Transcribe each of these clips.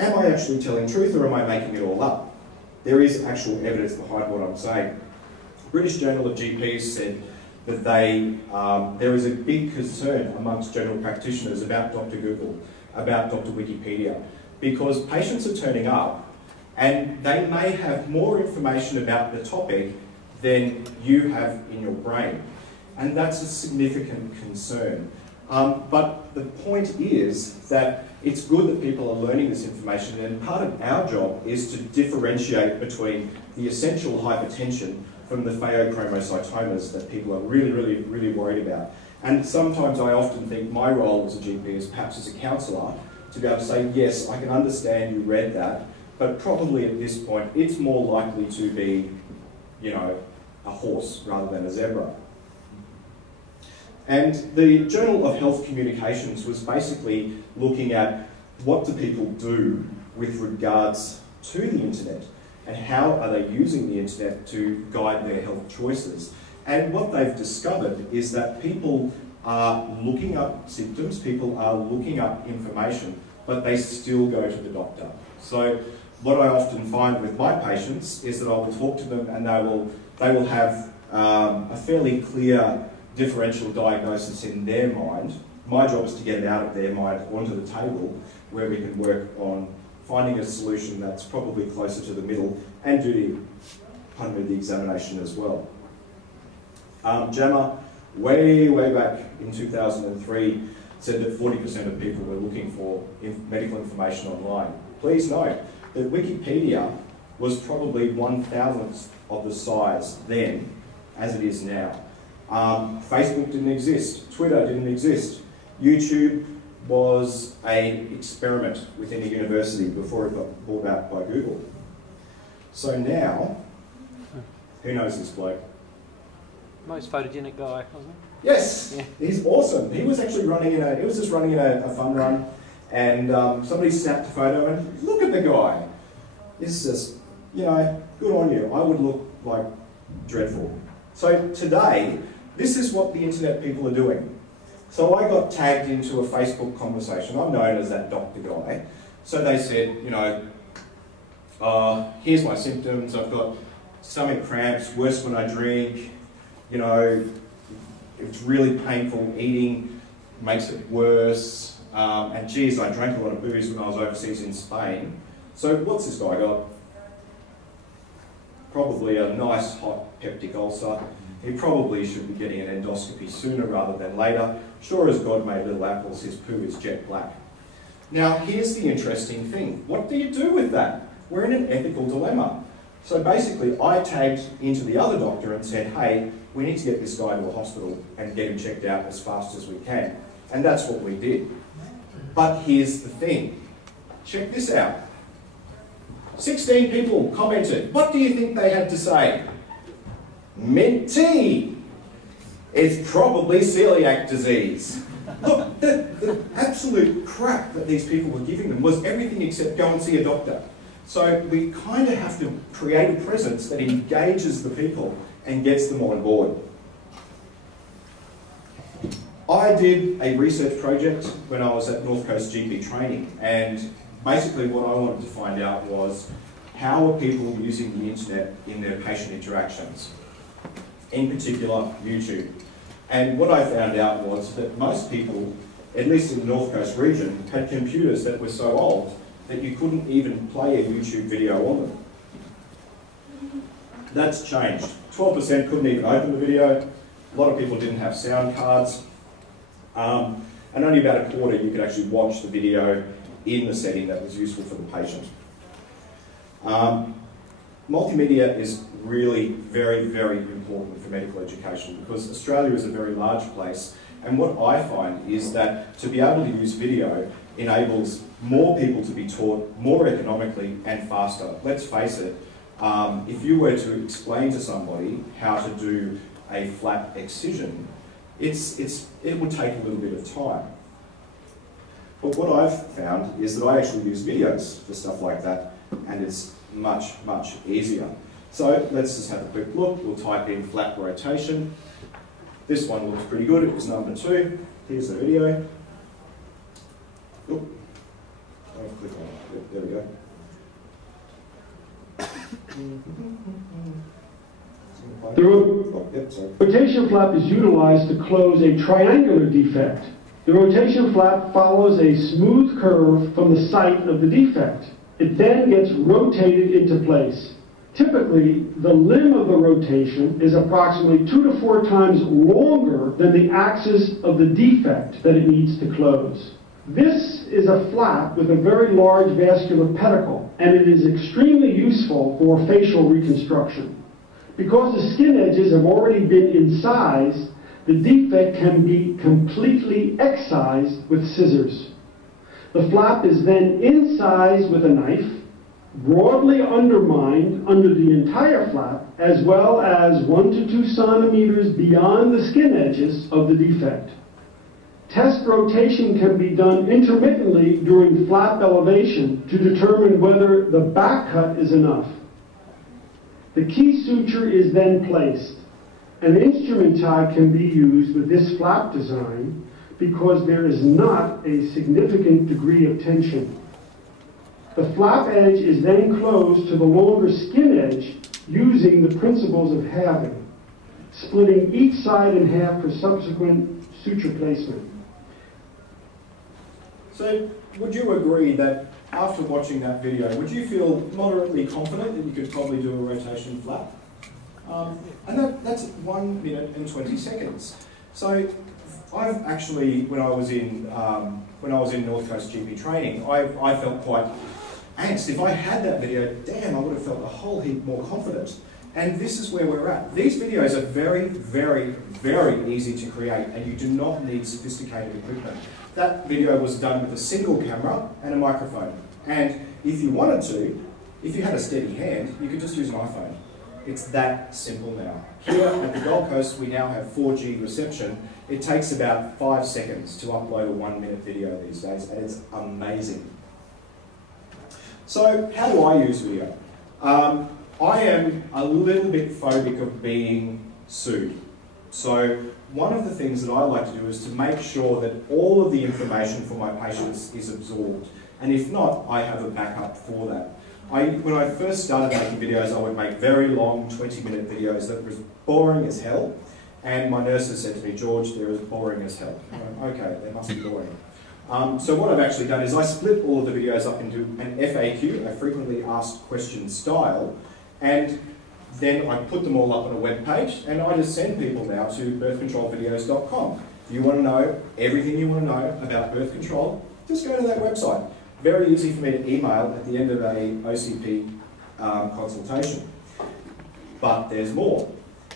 am I actually telling truth or am I making it all up? There is actual evidence behind what I'm saying. British Journal of GPs said that there is a big concern amongst general practitioners about Dr. Google, about Dr. Wikipedia, because patients are turning up and they may have more information about the topic than you have in your brain. And that's a significant concern. But the point is that it's good that people are learning this information, and part of our job is to differentiate between the essential hypertension from the pheochromocytomas that people are really worried about. And sometimes I often think my role as a GP is perhaps as a counsellor to be able to say, yes, I can understand you read that, but probably at this point it's more likely to be, you know, a horse rather than a zebra. And the Journal of Health Communications was basically looking at what do people do with regards to the internet and how are they using the internet to guide their health choices. And what they've discovered is that people are looking up symptoms, people are looking up information, but they still go to the doctor. So what I often find with my patients is that I will talk to them and they will have a fairly clear differential diagnosis in their mind. My job is to get it out of their mind onto the table where we can work on finding a solution that's probably closer to the middle and do the examination as well. JAMA, way back in 2003, said that 40% of people were looking for medical information online. Please note that Wikipedia was probably 1,000th of the size then as it is now. Facebook didn't exist, Twitter didn't exist, YouTube was an experiment within a university before it got bought out by Google. So now, who knows this bloke? Most photogenic guy, wasn't he? Yes, yeah. He's awesome. He was actually just running a fun run, and somebody snapped a photo and look at the guy. It's just, you know, good on you. I would look like dreadful. So today, this is what the internet people are doing. So I got tagged into a Facebook conversation. I'm known as that doctor guy. So they said, you know, here's my symptoms. I've got stomach cramps, worse when I drink. You know, it's really painful. Eating makes it worse. And geez, I drank a lot of booze when I was overseas in Spain. So what's this guy got? Probably a nice hot peptic ulcer. He probably should be getting an endoscopy sooner rather than later. Sure as God made little apples, his poo is jet black. Now, here's the interesting thing. What do you do with that? We're in an ethical dilemma. So basically, I tagged into the other doctor and said, hey, we need to get this guy to a hospital and get him checked out as fast as we can. And that's what we did. But here's the thing. Check this out. 16 people commented. What do you think they had to say? Mint tea. It's probably celiac disease. Look, the absolute crap that these people were giving them was everything except go and see a doctor. So we kind of have to create a presence that engages the people and gets them on board. I did a research project when I was at North Coast GP training, and basically what I wanted to find out was how are people using the internet in their patient interactions, in particular YouTube. And what I found out was that most people, at least in the North Coast region, had computers that were so old that you couldn't even play a YouTube video on them. That's changed. 12% couldn't even open the video. A lot of people didn't have sound cards. And only about a quarter you could actually watch the video in the setting that was useful for the patient. Multimedia is really very important for medical education because Australia is a very large place, and what I find is that to be able to use video enables more people to be taught more economically and faster. Let's face it, if you were to explain to somebody how to do a flat excision, it would take a little bit of time. But what I've found is that I actually use videos for stuff like that, and it's much easier. So let's just have a quick look. We'll type in flat rotation. This one looks pretty good. It was number 2. Here's the video. Oop. Don't click on it. there we go. The rotation flap is utilized to close a triangular defect. The rotation flap follows a smooth curve from the site of the defect. It then gets rotated into place. Typically, the limb of the rotation is approximately 2 to 4 times longer than the axis of the defect that it needs to close. This is a flap with a very large vascular pedicle, and it is extremely useful for facial reconstruction. Because the skin edges have already been incised, the defect can be completely excised with scissors. The flap is then incised with a knife, broadly undermined under the entire flap, as well as 1 to 2 centimeters beyond the skin edges of the defect. Test rotation can be done intermittently during flap elevation to determine whether the back cut is enough. The key suture is then placed. An instrument tie can be used with this flap design because there is not a significant degree of tension. The flap edge is then closed to the longer skin edge using the principles of halving, splitting each side in half for subsequent suture placement. So, would you agree that after watching that video, would you feel moderately confident that you could probably do a rotation flap? And that's 1 minute and 20 seconds. So, I've actually, when I was in North Coast GP training, I felt quite angst. If I had that video, damn, I would have felt a whole heap more confident. And this is where we're at. These videos are very, very, very easy to create, and you do not need sophisticated equipment. That video was done with a single camera and a microphone. And if you wanted to, if you had a steady hand, you could just use an iPhone. It's that simple now. Here at the Gold Coast, we now have 4G reception. It takes about 5 seconds to upload a 1 minute video these days, and it's amazing. So, how do I use video? I am a little bit phobic of being sued. So, one of the things that I like to do is to make sure that all of the information for my patients is absorbed. And if not, I have a backup for that. When I first started making videos, I would make very long 20-minute videos that was boring as hell. And my nurses said to me, George, they're as boring as hell. I went, okay, they must be boring. So what I've actually done is I split all of the videos up into an FAQ, a frequently asked questions style, and then I put them all up on a web page, and I just send people now to birthcontrolvideos.com. If you want to know everything you want to know about birth control, just go to that website. Very easy for me to email at the end of a OCP consultation. But there's more.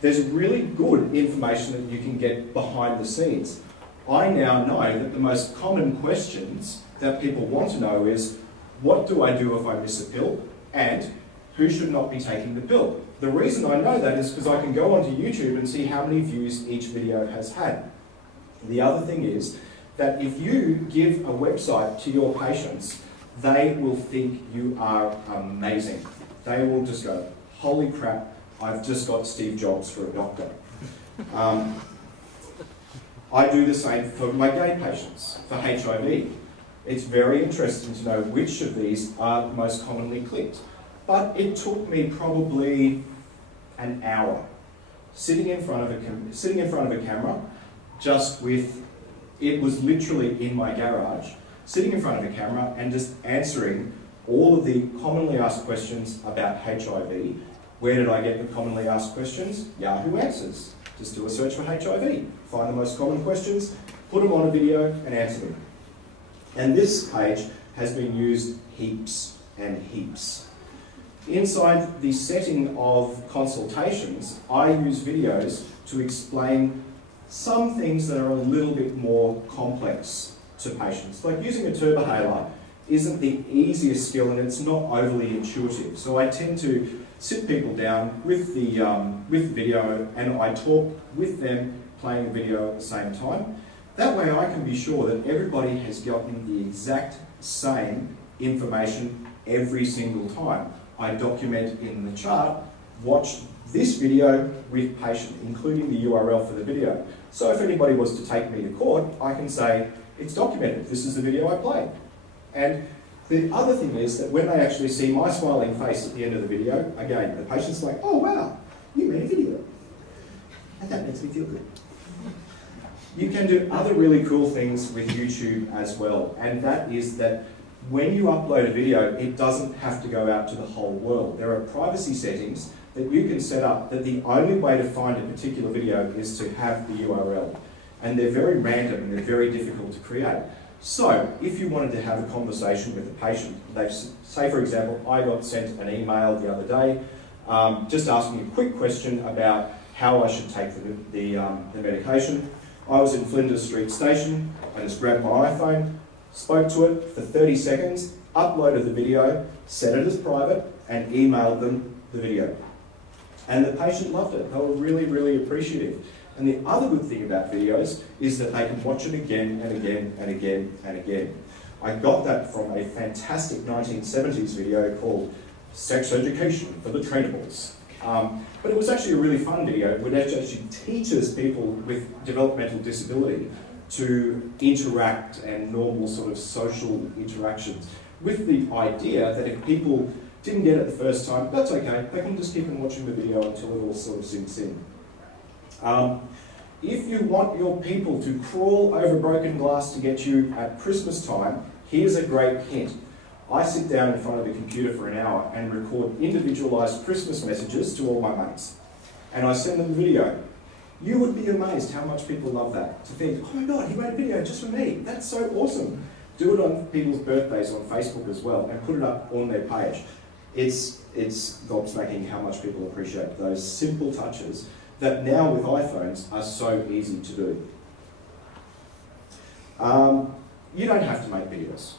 There's really good information that you can get behind the scenes. I now know that the most common questions that people want to know is, what do I do if I miss a pill? And who should not be taking the pill? The reason I know that is because I can go onto YouTube and see how many views each video has had. The other thing is that if you give a website to your patients, they will think you are amazing. They will just go, holy crap, I've just got Steve Jobs for a doctor. I do the same for my gay patients, for HIV. It's very interesting to know which of these are most commonly clicked. But it took me probably an hour sitting in front of a camera, just with, it was literally in my garage, sitting in front of a camera and just answering all of the commonly asked questions about HIV. Where did I get the commonly asked questions? Yahoo Answers. Just do a search for HIV, find the most common questions, put them on a video and answer them. And this page has been used heaps and heaps. Inside the setting of consultations, I use videos to explain some things that are a little bit more complex to patients. Like using a turbohaler isn't the easiest skill and it's not overly intuitive. So I tend to sit people down with the video and I talk with them playing the video at the same time. That way I can be sure that everybody has gotten the exact same information every single time. I document in the chart, watch this video with patient, including the URL for the video. So if anybody was to take me to court, I can say, it's documented, this is the video I played. And The other thing is that when they actually see my smiling face at the end of the video, again, the patient's like, oh wow, you made a video. And that makes me feel good. You can do other really cool things with YouTube as well, and that is that when you upload a video, it doesn't have to go out to the whole world. There are privacy settings that you can set up that the only way to find a particular video is to have the URL. And they're very random and they're very difficult to create. So, if you wanted to have a conversation with a patient, say for example, I got sent an email the other day just asking a quick question about how I should take the medication. I was in Flinders Street Station, I just grabbed my iPhone, spoke to it for 30 seconds, uploaded the video, set it as private, and emailed them the video. And the patient loved it. They were really, really appreciative. And the other good thing about videos is that they can watch it again and again and again and again. I got that from a fantastic 1970s video called Sex Education for the Trainables. But it was actually a really fun video. It actually teaches people with developmental disability to interact and normal sort of social interactions, with the idea that if people didn't get it the first time, that's okay. They can just keep on watching the video until it all sort of sinks in. If you want your people to crawl over broken glass to get you at Christmas time, here's a great hint. I sit down in front of the computer for an hour and record individualised Christmas messages to all my mates. And I send them the video. You would be amazed how much people love that. To think, oh my God, he made a video just for me. That's so awesome. Do it on people's birthdays on Facebook as well and put it up on their page. It's gobsmacking how much people appreciate those simple touches that now with iPhones are so easy to do. You don't have to make videos.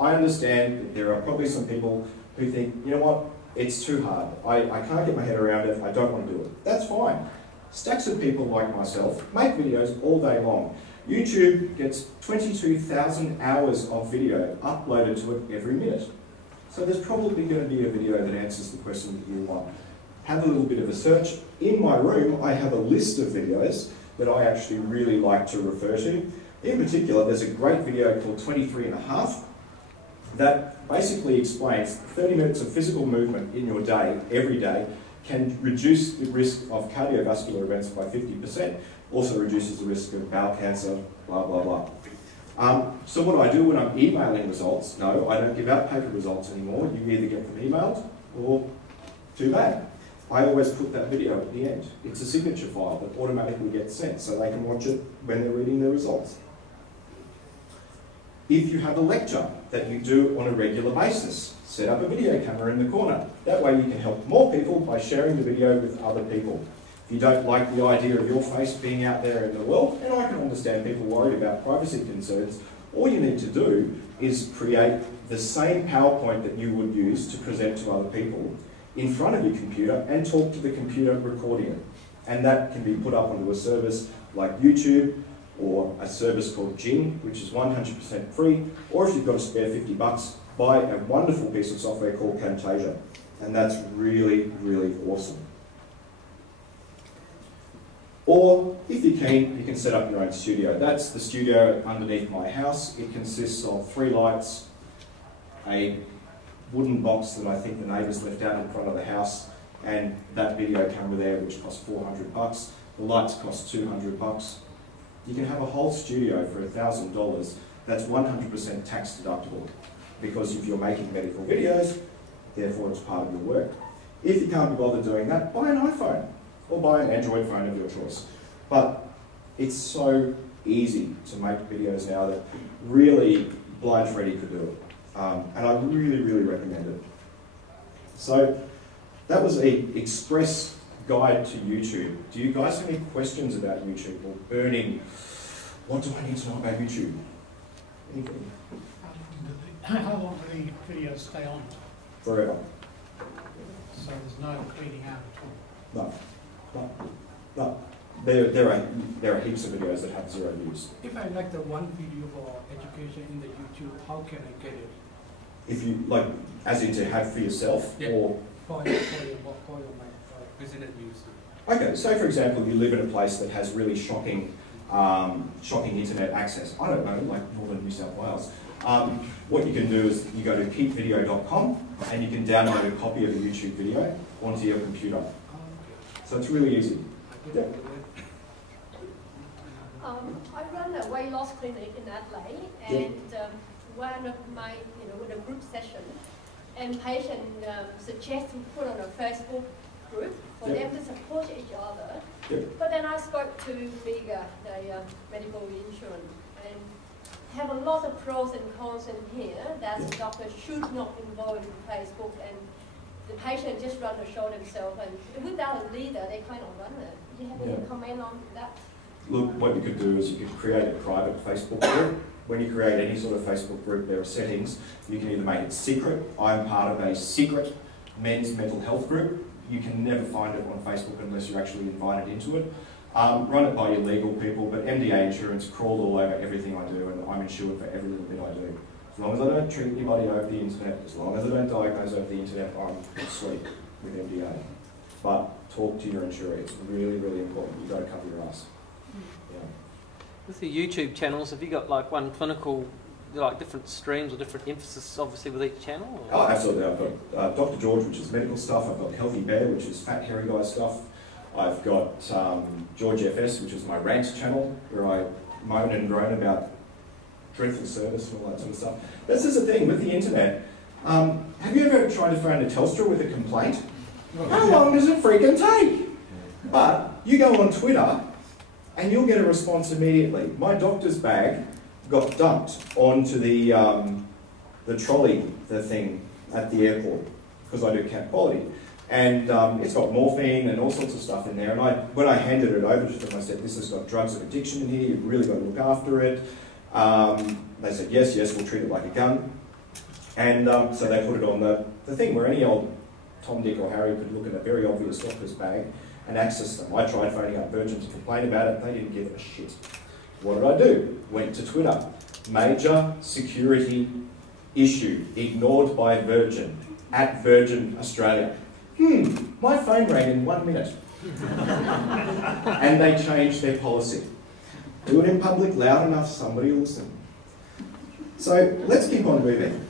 I understand that there are probably some people who think, you know what, it's too hard. I can't get my head around it, I don't want to do it. That's fine. Stacks of people like myself make videos all day long. YouTube gets 22,000 hours of video uploaded to it every minute. So there's probably going to be a video that answers the question that you want. Have a little bit of a search. In my room, I have a list of videos that I actually really like to refer to. In particular, there's a great video called 23.5 that basically explains 30 minutes of physical movement in your day, every day, can reduce the risk of cardiovascular events by 50%, also reduces the risk of bowel cancer, blah, blah, blah. So what do I do when I'm emailing results? No, I don't give out paper results anymore. You either get them emailed or too bad. I always put that video at the end. It's a signature file that automatically gets sent so they can watch it when they're reading their results. If you have a lecture that you do on a regular basis, set up a video camera in the corner. That way you can help more people by sharing the video with other people. If you don't like the idea of your face being out there in the world, and I can understand people worried about privacy concerns, all you need to do is create the same PowerPoint that you would use to present to other people in front of your computer and talk to the computer recording it. And that can be put up onto a service like YouTube, or a service called Jing, which is 100% free, or if you've got a spare 50 bucks, buy a wonderful piece of software called Camtasia. And that's really, really awesome. Or, if you're keen, you can set up your own studio. That's the studio underneath my house. It consists of 3 lights, a wooden box that I think the neighbours left out in front of the house, and that video camera there, which costs 400 bucks. The lights cost 200 bucks. You can have a whole studio for $1,000 that's 100% tax deductible, because if you're making medical videos, therefore it's part of your work. If you can't be bothered doing that, buy an iPhone or buy an Android phone of your choice. But it's so easy to make videos now that really Blind Freddy could do it. And I really, really recommend it. So that was an express guide to YouTube. Do you guys have any questions about YouTube or burning? What do I need to know about YouTube? Anything? How long do the videos stay on? Forever. So there's no cleaning out at all? No. There are heaps of videos that have 0 views. If I like the one video for education in the YouTube, how can I get it? If you, like, as in to have for yourself? Yeah. Or for your business use. Okay, so for example, you live in a place that has really shocking internet access. I don't know, like northern New South Wales. What you can do is you go to keepvideo.com and you can download a copy of a YouTube video onto your computer. So it's really easy. Yeah. I run a weight loss clinic in Adelaide, and one of my, with a group session, and patient suggests to put on a Facebook group for them to support each other. But then I spoke to Bigger, the medical insurance, and have a lot of pros and cons in here that the doctor should not involve in Facebook, and the patient just run the show themselves, and without a leader, they kind of run it. Do you have any comment on that? Look, what you could do is you could create a private Facebook group. When you create any sort of Facebook group, there are settings. You can either make it secret. I'm part of a secret men's mental health group. You can never find it on Facebook unless you're actually invited into it. Run it by your legal people, but MDA insurance crawled all over everything I do, and I'm insured for every little bit I do. As long as I don't treat anybody over the internet, as long as I don't diagnose over the internet, I'm sweet with MDA. But talk to your insurer. It's really, really important. You've got to cover your ass. With the YouTube channels, have you got like one clinical, like different streams or different emphasis obviously with each channel? Or? Oh, absolutely. I've got Dr. George, which is medical stuff. I've got Healthy Bear, which is fat, hairy guy stuff. I've got George FS, which is my rant channel, where I moan and groan about dreadful service and all that sort of stuff. This is the thing with the internet. Have you ever tried to phone a Telstra with a complaint? How long does it freaking take? But you go on Twitter, and you'll get a response immediately. My doctor's bag got dumped onto the trolley, the thing at the airport, because I do cat quality. And it's got morphine and all sorts of stuff in there. And when I handed it over to them, I said, this has got drugs of addiction in here, you've really got to look after it. They said, yes, we'll treat it like a gun. And so they put it on the thing where any old Tom, Dick or Harry could look at a very obvious doctor's bag and access them. I tried phoning up Virgin to complain about it, they didn't give a shit. What did I do? Went to Twitter. Major security issue, ignored by Virgin, at Virgin Australia. My phone rang in 1 minute. And they changed their policy. Do it in public, loud enough, somebody will listen. So let's keep on moving.